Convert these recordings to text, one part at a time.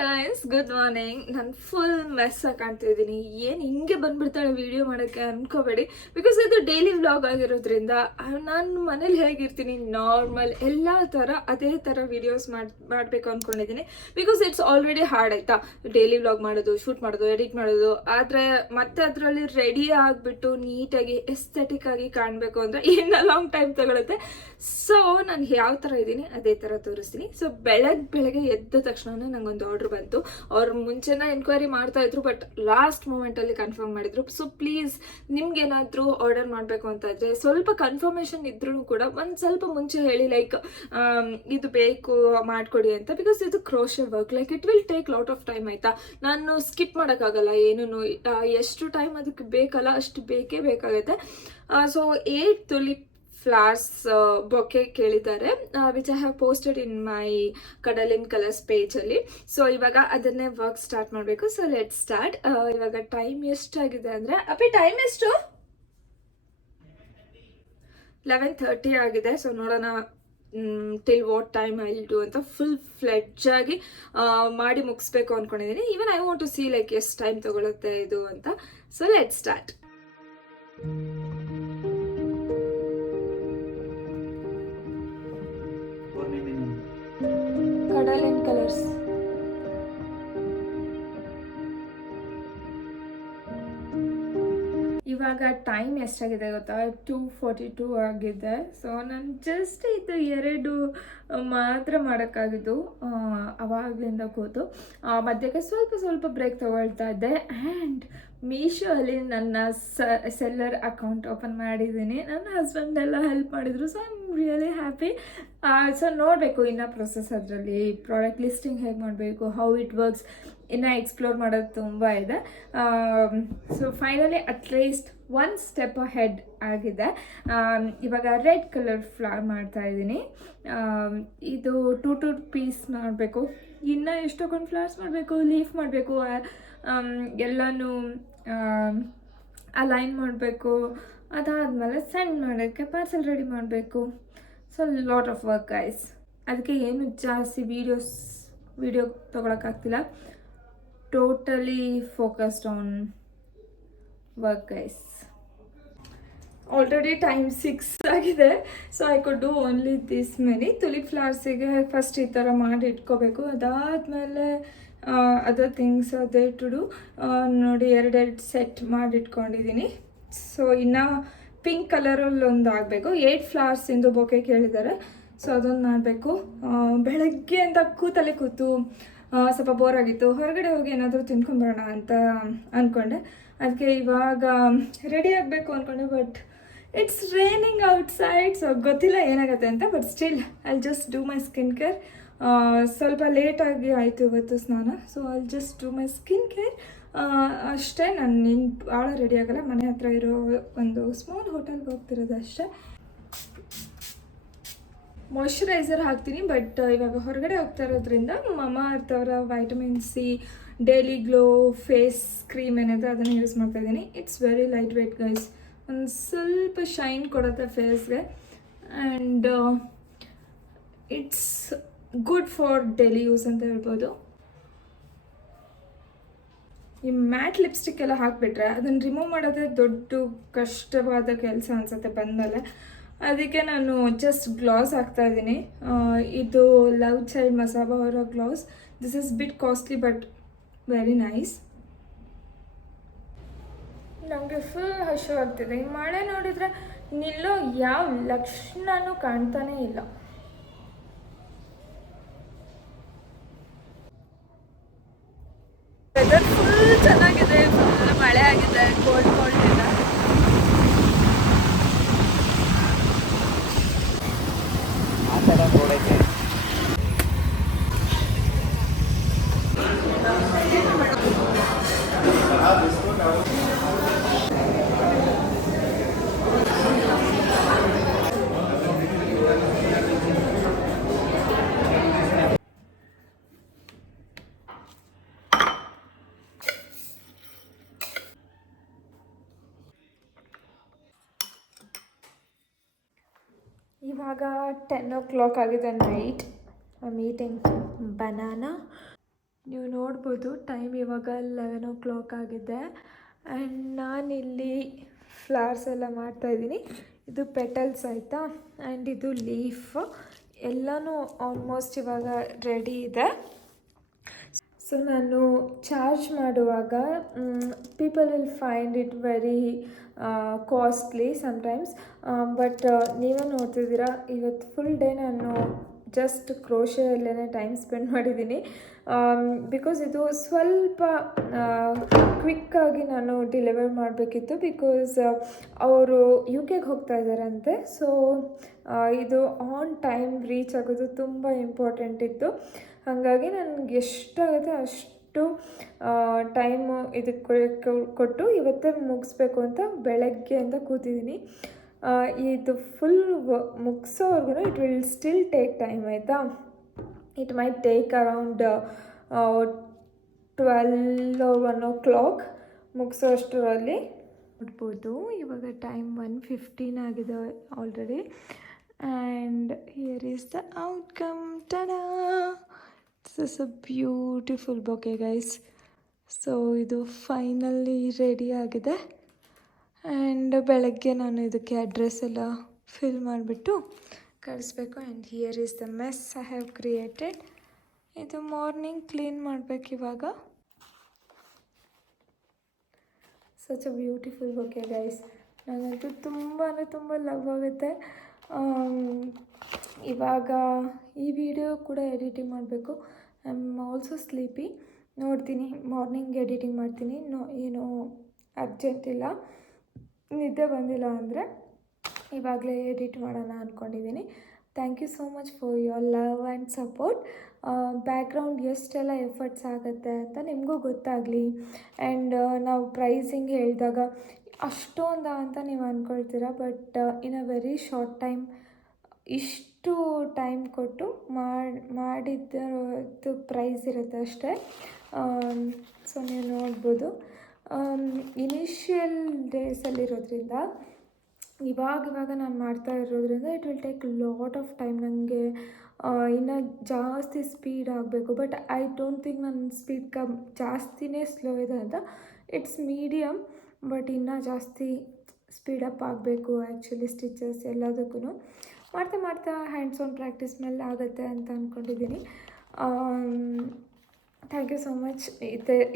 Guys, good morning. ನಾನು full ಮೆಸ್ಸಾಗಿ ಕಾಣ್ತಿದ್ದೀನಿ. ಏನು ಹಿಂಗೆ ಬಂದ್ಬಿಡ್ತಾಳೆ ವೀಡಿಯೋ ಮಾಡೋಕ್ಕೆ ಅನ್ಕೋಬೇಡಿ. ಬಿಕಾಸ್ ಇದು ಡೈಲಿ ವ್ಲಾಗ್ ಆಗಿರೋದ್ರಿಂದ ನಾನು ಮನೇಲಿ ಹೇಗಿರ್ತೀನಿ ನಾರ್ಮಲ್ ಎಲ್ಲ ಥರ ಅದೇ ಥರ ವೀಡಿಯೋಸ್ ಮಾಡಬೇಕು ಅಂದ್ಕೊಂಡಿದ್ದೀನಿ. ಬಿಕಾಸ್ ಇಟ್ಸ್ ಆಲ್ರೆಡಿ ಹಾರ್ಡ್ ಆಯಿತಾ, ಡೈಲಿ ವ್ಲಾಗ್ ಮಾಡೋದು, ಶೂಟ್ ಮಾಡೋದು, ಎಡಿಟ್ ಮಾಡೋದು. ಆದರೆ ಮತ್ತೆ ಅದರಲ್ಲಿ ರೆಡಿ ಆಗಿಬಿಟ್ಟು ನೀಟಾಗಿ ಎಸ್ಥೆಟಿಕ್ ಆಗಿ ಕಾಣಬೇಕು ಅಂದರೆ ಇನ್ನೂ ಲಾಂಗ್ ಟೈಮ್ ತಗೊಳುತ್ತೆ. ಸೊ ನಾನು ಯಾವ ಥರ ಇದ್ದೀನಿ ಅದೇ ಥರ ತೋರಿಸ್ತೀನಿ. ಸೊ ಬೆಳಗ್ಗೆ ಎದ್ದ ತಕ್ಷಣ ನಂಗೊಂದು ಆರ್ಡರ್ ಬಂತು. ಅವ್ರು ಮುಂಚೆನೇ ಎನ್ಕ್ವೈರಿ ಮಾಡ್ತಾ ಇದ್ರು, ಬಟ್ ಲಾಸ್ಟ್ ಮೂಮೆಂಟಲ್ಲಿ ಕನ್ಫರ್ಮ್ ಮಾಡಿದ್ರು. ಸೊ ಪ್ಲೀಸ್ ನಿಮ್ಗೇನಾದರೂ ಆರ್ಡರ್ ಮಾಡಬೇಕು ಅಂತ ಇದ್ರೆ ಸ್ವಲ್ಪ ಕನ್ಫರ್ಮೇಷನ್ ಇದ್ರೂ ಕೂಡ ಒಂದು ಸ್ವಲ್ಪ ಮುಂಚೆ ಹೇಳಿ, ಲೈಕ್ ಇದು ಬೇಕು ಮಾಡಿಕೊಡಿ ಅಂತ. ಬಿಕಾಸ್ ಇದು crochet work, like it will take lot of time ಆಯಿತಾ. ನಾನು ಸ್ಕಿಪ್ ಮಾಡೋಕ್ಕಾಗಲ್ಲ ಏನೂ. ಎಷ್ಟು ಟೈಮ್ ಅದಕ್ಕೆ ಬೇಕಲ್ಲ ಅಷ್ಟು ಬೇಕೇ ಬೇಕಾಗುತ್ತೆ. ಸೊ 8 ತುಲಿಪ್ ಫ್ಲವರ್ಸ್ ಬೊಕೆ ಕೇಳಿದ್ದಾರೆ, which I have posted in my Kadalin Colours ಪೇಜಲ್ಲಿ. ಸೊ ಇವಾಗ ಅದನ್ನೇ ವರ್ಕ್ ಸ್ಟಾರ್ಟ್ ಮಾಡಬೇಕು. So let start. ಇವಾಗ ಟೈಮ್ ಎಷ್ಟಾಗಿದೆ ಅಂದರೆ, ಅಪ್ಪಿ ಟೈಮ್ ಎಷ್ಟು? 11:30 ಆಗಿದೆ. ಸೊ ನೋಡೋಣ till what time I will do ಅಂತ ಫುಲ್ ಫ್ಲೆಡ್ಜ್ ಆಗಿ ಮಾಡಿ ಮುಗಿಸ್ಬೇಕು ಅಂದ್ಕೊಂಡಿದ್ದೀನಿ. Even I want to see like ಎಷ್ಟು ಟೈಮ್ ತಗೊಳುತ್ತೆ ಇದು ಅಂತ. So let start. Kadalin Colours. ಇವಾಗ ಟೈಮ್ ಎಷ್ಟಾಗಿದೆ ಗೊತ್ತಾ? 2:42 ಆಗಿದೆ. ಸೊ ನಾನು ಜಸ್ಟ್ ಇದು 2 ಮಾತ್ರ ಮಾಡೋಕ್ಕಾಗಿದ್ದು. ಅವಾಗಲಿಂದ ಕೂತು ಮಧ್ಯಕ್ಕೆ ಸ್ವಲ್ಪ ಬ್ರೇಕ್ ತೊಗೊಳ್ತಾ ಇದ್ದೆ. ಆ್ಯಂಡ್ ಮೀಶೋ ಅಲ್ಲಿ ನನ್ನ ಸೆಲ್ಲರ್ ಅಕೌಂಟ್ ಓಪನ್ ಮಾಡಿದ್ದೀನಿ. ನನ್ನ ಹಸ್ಬೆಂಡ್ ಎಲ್ಲ ಹೆಲ್ಪ್ ಮಾಡಿದರು. So I am really happy. So ನೋಡಬೇಕು ಇನ್ನು ಪ್ರೊಸೆಸ್, ಅದರಲ್ಲಿ ಪ್ರಾಡಕ್ಟ್ ಲಿಸ್ಟಿಂಗ್ ಹೇಗೆ ಮಾಡಬೇಕು, ಹೌ ಇಟ್ ವರ್ಕ್ಸ್ ಇನ್ನು ಎಕ್ಸ್ಪ್ಲೋರ್ ಮಾಡೋದು ತುಂಬ ಇದೆ. So finally at least 1 step head ಆಗಿದೆ. ಇವಾಗ ರೆಡ್ ಕಲರ್ ಫ್ಲವರ್ ಮಾಡ್ತಾಯಿದ್ದೀನಿ. ಇದು 2 ಪೀಸ್ ಮಾಡಬೇಕು. ಇನ್ನು ಎಷ್ಟೊಂದು ಫ್ಲವರ್ಸ್ ಮಾಡಬೇಕು, ಲೀಫ್ ಮಾಡಬೇಕು, ಎಲ್ಲನೂ ಅಲೈನ್ ಮಾಡಬೇಕು. ಅದಾದಮೇಲೆ ಸೆಂಡ್ ಮಾಡೋಕ್ಕೆ ಪಾರ್ಸೆಲ್ ರೆಡಿ ಮಾಡಬೇಕು. So lot of work guys. ಅದಕ್ಕೆ ಏನು ಜಾಸ್ತಿ ವಿಡಿಯೋ ತೊಗೊಳಕ್ಕಾಗ್ತಿಲ್ಲ. Totally focused on work guys. Already time 6 ಆಗಿದೆ. So I could do only this many. Tulip ಫ್ಲವರ್ಸಿಗೆ ಫಸ್ಟ್ ಈ ಥರ ಮಾಡಿ ಇಟ್ಕೋಬೇಕು. ಅದಾದಮೇಲೆ ಅದರ್ ಥಿಂಗ್ಸ್ ಅದೇ ಟು ಡೂ. ನೋಡಿ 2 ಸೆಟ್ ಮಾಡಿಟ್ಕೊಂಡಿದ್ದೀನಿ. ಸೊ ಇನ್ನು ಪಿಂಕ್ ಕಲರಲ್ಲಿ ಒಂದು ಆಗಬೇಕು. 8 ಫ್ಲವರ್ಸಿಂದು ಬೊಕೆ ಕೇಳಿದ್ದಾರೆ. ಸೊ ಅದೊಂದು ಮಾಡಬೇಕು. ಬೆಳಗ್ಗೆಯಿಂದ ಕೂತು ಸ್ವಲ್ಪ ಬೋರ್ ಆಗಿತ್ತು. ಹೊರಗಡೆ ಹೋಗಿ ಏನಾದರೂ ತಿನ್ಕೊಂಬರೋಣ ಅಂತ ಅಂದ್ಕೊಂಡೆ. ಅದಕ್ಕೆ ಇವಾಗ ರೆಡಿ ಆಗಬೇಕು ಅಂದ್ಕೊಂಡೆ, but it's raining outside. So ಗೊತ್ತಿಲ್ಲ ಏನಾಗುತ್ತೆ ಅಂತ. But still I just do my skin care. ಸ್ವಲ್ಪ ಲೇಟಾಗಿ ಆಯಿತು ಇವತ್ತು ಸ್ನಾನ. So I just do my skin care ಅಷ್ಟೇ. ನಾನು ಭಾಳ ರೆಡಿ ಆಗೋಲ್ಲ. ಮನೆ ಹತ್ರ ಇರೋ ಒಂದು ಸ್ಮಾಲ್ ಹೋಟೆಲ್ಗೆ ಹೋಗ್ತಿರೋದು ಅಷ್ಟೇ. ಮಾಯ್ಶ್ಚರೈಸರ್ ಹಾಕ್ತೀನಿ, ಬಟ್ ಇವಾಗ ಹೊರಗಡೆ ಹೋಗ್ತಾ ಇರೋದ್ರಿಂದ ಮಮಾ ಅರ್ತ್ ಅವರ vitamin C daily glow face cream ಏನಿದೆ ಅದನ್ನು ಯೂಸ್ ಮಾಡ್ತಾಯಿದ್ದೀನಿ. It's very light weight guys. ಒಂದು ಸ್ವಲ್ಪ ಶೈನ್ ಕೊಡುತ್ತೆ ಫೇಸ್ಗೆ. And it's good for daily use ಅಂತ ಹೇಳ್ಬೋದು. ಈ ಮ್ಯಾಟ್ ಲಿಪ್ಸ್ಟಿಕ್ ಎಲ್ಲ ಹಾಕಿಬಿಟ್ರೆ ಅದನ್ನು ರಿಮೂವ್ ಮಾಡೋದೇ ದೊಡ್ಡ ಕಷ್ಟವಾದ ಕೆಲಸ ಅನಿಸುತ್ತೆ ಬಂದಮೇಲೆ. ಅದಕ್ಕೆ ನಾನು ಜಸ್ಟ್ ಗ್ಲಾಸ್ ಹಾಕ್ತಾಯಿದ್ದೀನಿ. ಇದು ಲವ್ ಚೈಲ್ಡ್ ಮಸಾಬಾ ಅವರ glass. This is bit costly but very nice. ನನಗೆ ಫುಲ್ ಹಶು ಆಗ್ತಿದೆ. ಈ ಮಳೆ ನೋಡಿದರೆ ನಿಲ್ಲೋ ಯಾವ ಲಕ್ಷಣನೂ ಕಾಣ್ತಾನೇ ಇಲ್ಲ. ವೆದರ್ ಫುಲ್ ಚೆನ್ನಾಗಿದೆ. ಫುಲ್ ಮಳೆ ಆಗಿದೆ. ಕೋಲ್ಡ್ ಇದೆ. ಇವಾಗ 10 o'clock ಆಗಿದೆ night. I am eating banana, ನೀವು ನೋಡ್ಬೋದು ಟೈಮ್ ಇವಾಗ 11 ಆಗಿದೆ. ಆ್ಯಂಡ್ ನಾನಿಲ್ಲಿ ಫ್ಲವರ್ಸ್ ಎಲ್ಲ ಮಾಡ್ತಾಯಿದ್ದೀನಿ. ಇದು ಪೆಟಲ್ಸ್ ಆಯಿತಾ, ಆ್ಯಂಡ್ ಇದು ಲೀಫ್ ಎಲ್ಲನೂ ಆಲ್ಮೋಸ್ಟ್ ಇವಾಗ ರೆಡಿ ಇದೆ. ಸೊ ನಾನು ಚಾರ್ಜ್ ಮಾಡುವಾಗ people will find it very costly sometimes, but ನೀವೇ ನೋಡ್ತಿದ್ದೀರಾ ಇವತ್ತು ಫುಲ್ ಡೇ ನಾನು ಜಸ್ಟ್ ಕ್ರೋಶೆಯಲ್ಲೇ ಟೈಮ್ ಸ್ಪೆಂಡ್ ಮಾಡಿದ್ದೀನಿ. ಬಿಕಾಸ್ ಇದು ಸ್ವಲ್ಪ ಕ್ವಿಕ್ಕಾಗಿ ನಾನು ಡೆಲಿವರ್ ಮಾಡಬೇಕಿತ್ತು, ಬಿಕಾಸ್ ಅವರು UK ಹೋಗ್ತಾ ಇದ್ದಾರಂತೆ. ಸೊ ಇದು ಆನ್ ಟೈಮ್ ರೀಚ್ ಆಗೋದು ತುಂಬ ಇಂಪಾರ್ಟೆಂಟ್ ಇತ್ತು. ಹಾಗಾಗಿ ನನಗೆ ಎಷ್ಟಾಗುತ್ತೆ ಅಷ್ಟು ಟೈಮು ಇದಕ್ಕೆ ಕೊಟ್ಟು ಇವತ್ತೇ ಮುಗಿಸ್ಬೇಕು ಅಂತ ಬೆಳಗ್ಗೆಯಿಂದ ಕೂತಿದ್ದೀನಿ. ಇದು ಫುಲ್ ಮುಗಿಸೋವರೆಗೂ it will still take time ಆಯಿತಾ. It might take around 12 or 1 ಮುಗಿಸೋ ಅಷ್ಟರಲ್ಲಿ ನೋಡ್ಬೋದು. ಇವಾಗ ಟೈಮ್ 1:15 ಆಗಿದೆ already. And here is the outcome. Tada! This is a beautiful bouquet guys. So ಇದು ಫೈನಲಿ ರೆಡಿ ಆಗಿದೆ. ಆ್ಯಂಡ್ ಬೆಳಗ್ಗೆ ನಾನು ಇದಕ್ಕೆ ಅಡ್ರೆಸ್ ಎಲ್ಲ ಫಿಲ್ ಮಾಡಿಬಿಟ್ಟು ಕಳಿಸ್ಬೇಕು. And here is the mess I have created. ಇದು ಮಾರ್ನಿಂಗ್ ಕ್ಲೀನ್ ಮಾಡಬೇಕು ಇವಾಗ. Such a beautiful bouquet guys. ನನಗಂತೂ ತುಂಬ ಲವ್ ಆಗುತ್ತೆ. ಇವಾಗ ಈ ವಿಡಿಯೋ ಕೂಡ ಎಡಿಟಿಂಗ್ ಮಾಡಬೇಕು. I am also sleepy. ನೋಡ್ತೀನಿ, ಮಾರ್ನಿಂಗ್ ಎಡಿಟಿಂಗ್ ಮಾಡ್ತೀನಿ. ಏನೋ ಅರ್ಜೆಂಟ್ ಇಲ್ಲ, ನಿದ್ದೆ ಬಂದಿಲ್ಲ ಅಂದರೆ ಇವಾಗಲೇ ಎಡಿಟ್ ಮಾಡೋಣ ಅಂದ್ಕೊಂಡಿದ್ದೀನಿ. Thank you so much for your love and support. Background ಎಷ್ಟೆಲ್ಲ ಎಫರ್ಟ್ಸ್ ಆಗುತ್ತೆ ಅಂತ ನಿಮಗೂ ಗೊತ್ತಾಗಲಿ. ಆ್ಯಂಡ್ ನಾವು ಪ್ರೈಸಿಂಗ್ ಹೇಳಿದಾಗ ಅಷ್ಟೊಂದು ಅಂತ ನೀವು ಅಂದ್ಕೊಳ್ತೀರ, but in a very short time ಇಷ್ಟು ಟೈಮ್ ಕೊಟ್ಟು ಮಾಡಿದ್ದು ಪ್ರೈಸ್ ಇರುತ್ತೆ ಅಷ್ಟೇ. ಸೊ ನೀವು ನೋಡ್ಬೋದು, ಇನಿಷಿಯಲ್ ಡೇಸಲ್ಲಿರೋದ್ರಿಂದ ಇವಾಗ ನಾನು ಮಾಡ್ತಾ ಇರೋದ್ರಿಂದ it will take lot of time. ನನಗೆ ಇನ್ನೂ ಜಾಸ್ತಿ ಸ್ಪೀಡ್ ಆಗಬೇಕು, ಬಟ್ ಐ ಡೋಂಟ್ ಥಿಂಕ್ ನನ್ನ ಸ್ಪೀಡ್ ಜಾಸ್ತಿನೇ ಸ್ಲೋ ಇದೆ ಅಂತ. ಇಟ್ಸ್ ಮೀಡಿಯಮ್, ಬಟ್ ಇನ್ನೂ ಜಾಸ್ತಿ ಸ್ಪೀಡಪ್ ಆಗಬೇಕು ಆ್ಯಕ್ಚುಲಿ ಸ್ಟಿಚಸ್ ಎಲ್ಲದಕ್ಕೂ. ಮಾಡ್ತಾ ಹ್ಯಾಂಡ್ಸ್ ಆನ್ ಪ್ರಾಕ್ಟೀಸ್ ಮೇಲೆ ಆಗುತ್ತೆ ಅಂತ ಅಂದ್ಕೊಂಡಿದ್ದೀನಿ. Thank you so much.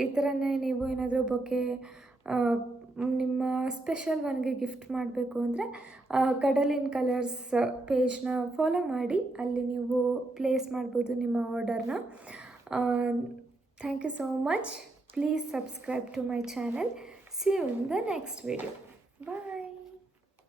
ಈ ಥರನೇ ನೀವು ಏನಾದರೂ ಬೊಕೆ ನಿಮ್ಮ ಸ್ಪೆಷಲ್ ಒನ್ಗೆ ಗಿಫ್ಟ್ ಮಾಡಬೇಕು ಅಂದರೆ ಕಡಲಿನ್ ಕಲರ್ಸ್ ಪೇಜ್ನ ಫಾಲೋ ಮಾಡಿ, ಅಲ್ಲಿ ನೀವು ಪ್ಲೇಸ್ ಮಾಡ್ಬೋದು ನಿಮ್ಮ ಆರ್ಡರ್ನ. Thank you so much. Please subscribe to my channel. See you in the next video. Bye.